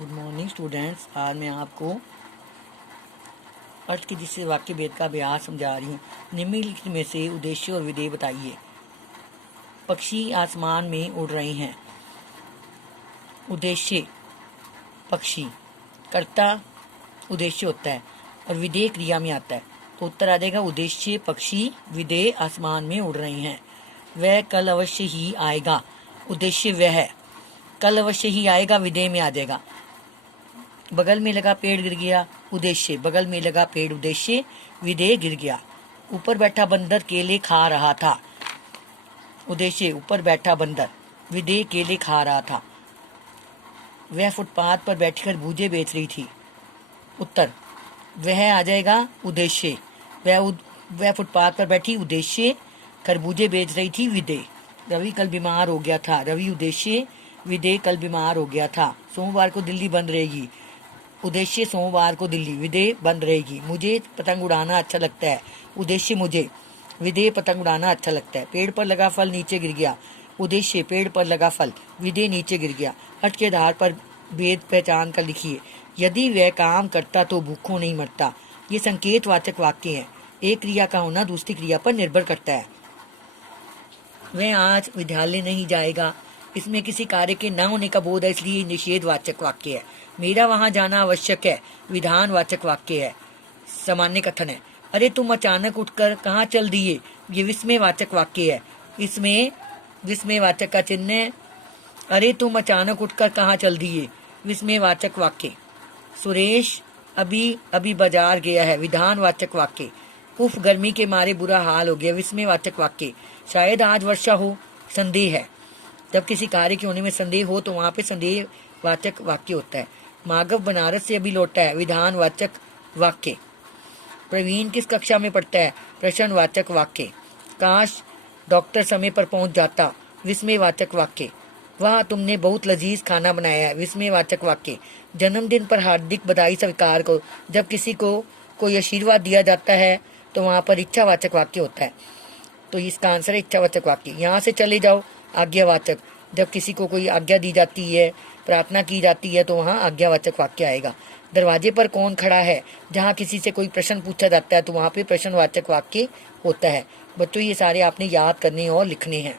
Good morning students. आज मैं आपको अर्थ के जिससे वाक्य भेद का अभ्यास समझा रही हूँ। निम्नलिखित में से उद्देश्य और विधेय बताइए। पक्षी आसमान में उड़ रहे हैं। उद्देश्य पक्षी, कर्ता उद्देश्य होता है और विधेय क्रिया में आता है, तो उत्तर आ जाएगा उद्देश्य पक्षी, विधेय आसमान में उड़ रहे हैं। वह कल अवश्य ही आएगा। उद्देश्य वह कल अवश्य ही आएगा, विधेय में आ जाएगा। बगल में लगा पेड़ गिर गया। उद्देश्य बगल में लगा पेड़, उद्देश्य विधेय गिर गया। ऊपर बैठा बंदर केले खा रहा था। उद्देश्य ऊपर बैठा बंदर, विधेय केले खा रहा था। वह फुटपाथ पर बैठकर खरबूजे बेच रही थी। उत्तर वह आ जाएगा उद्देश्य। वह फुटपाथ पर बैठी, उद्देश्य खरबूजे बेच रही थी, विधेय। रवि कल बीमार हो गया था। रवि उद्देश्य, विधेय कल बीमार हो गया था। सोमवार को दिल्ली बंद रहेगी। उद्देश्य सोमवार को दिल्ली, विधेय बंद रहेगी। मुझे पतंग उड़ाना अच्छा लगता है। उद्देश्य मुझे, विधेय पतंग उड़ाना अच्छा लगता है। पेड़ पर लगा फल नीचे गिर गया। उद्देश्य पेड़ पर लगा फल, विधेय नीचे गिर गया। अर्थ के आधार पर भेद पहचान कर लिखिए। यदि वह काम करता तो भूखों नहीं मरता। ये संकेतवाचक वाक्य हैं। एक क्रिया का होना दूसरी क्रिया पर निर्भर करता है। वह आज विद्यालय नहीं जाएगा। इसमें किसी कार्य के न होने का बोध है, इसलिए निषेधवाचक वाक्य है। मेरा वहां जाना आवश्यक है, विधानवाचक वाक्य है। सामान्य कथन है। अरे तुम अचानक उठकर कहाँ चल दिए, ये विस्मयवाचक वाक्य है। इसमें विस्मयवाचक का चिन्ह है। अरे तुम अचानक उठकर कहाँ चल दिए, विस्मयवाचक वाक्य। सुरेश अभी अभी बाजार गया है, विधानवाचक वाक्य। उफ, गर्मी के मारे बुरा हाल हो गया, विस्मयवाचक वाक्य। शायद आज वर्षा हो, संदेह है। जब किसी कार्य के होने में संदेह हो तो वहां पे संदेहवाचक वाक्य होता है। माधव बनारस से अभी लौटा है, विधानवाचक वाक्य। प्रवीण किस कक्षा में पढ़ता है, प्रश्नवाचक वाक्य। काश डॉक्टर समय पर पहुंच जाता, विस्मयवाचक वाक्य। वाह, तुमने बहुत लजीज खाना बनाया है, विस्मयवाचक वाक्य। जन्मदिन पर हार्दिक बधाई स्वीकार करो। जब किसी को कोई आशीर्वाद दिया जाता है तो वहां पर इच्छावाचक वाक्य होता है, तो इसका आंसर है इच्छावाचक वाक्य। यहाँ से चले जाओ, आज्ञावाचक। जब किसी को कोई आज्ञा दी जाती है, प्रार्थना की जाती है, तो वहाँ आज्ञावाचक वाक्य आएगा। दरवाजे पर कौन खड़ा है, जहाँ किसी से कोई प्रश्न पूछा जाता है तो वहाँ पे प्रश्नवाचक वाक्य होता है। बच्चों, ये सारे आपने याद करने और लिखने हैं।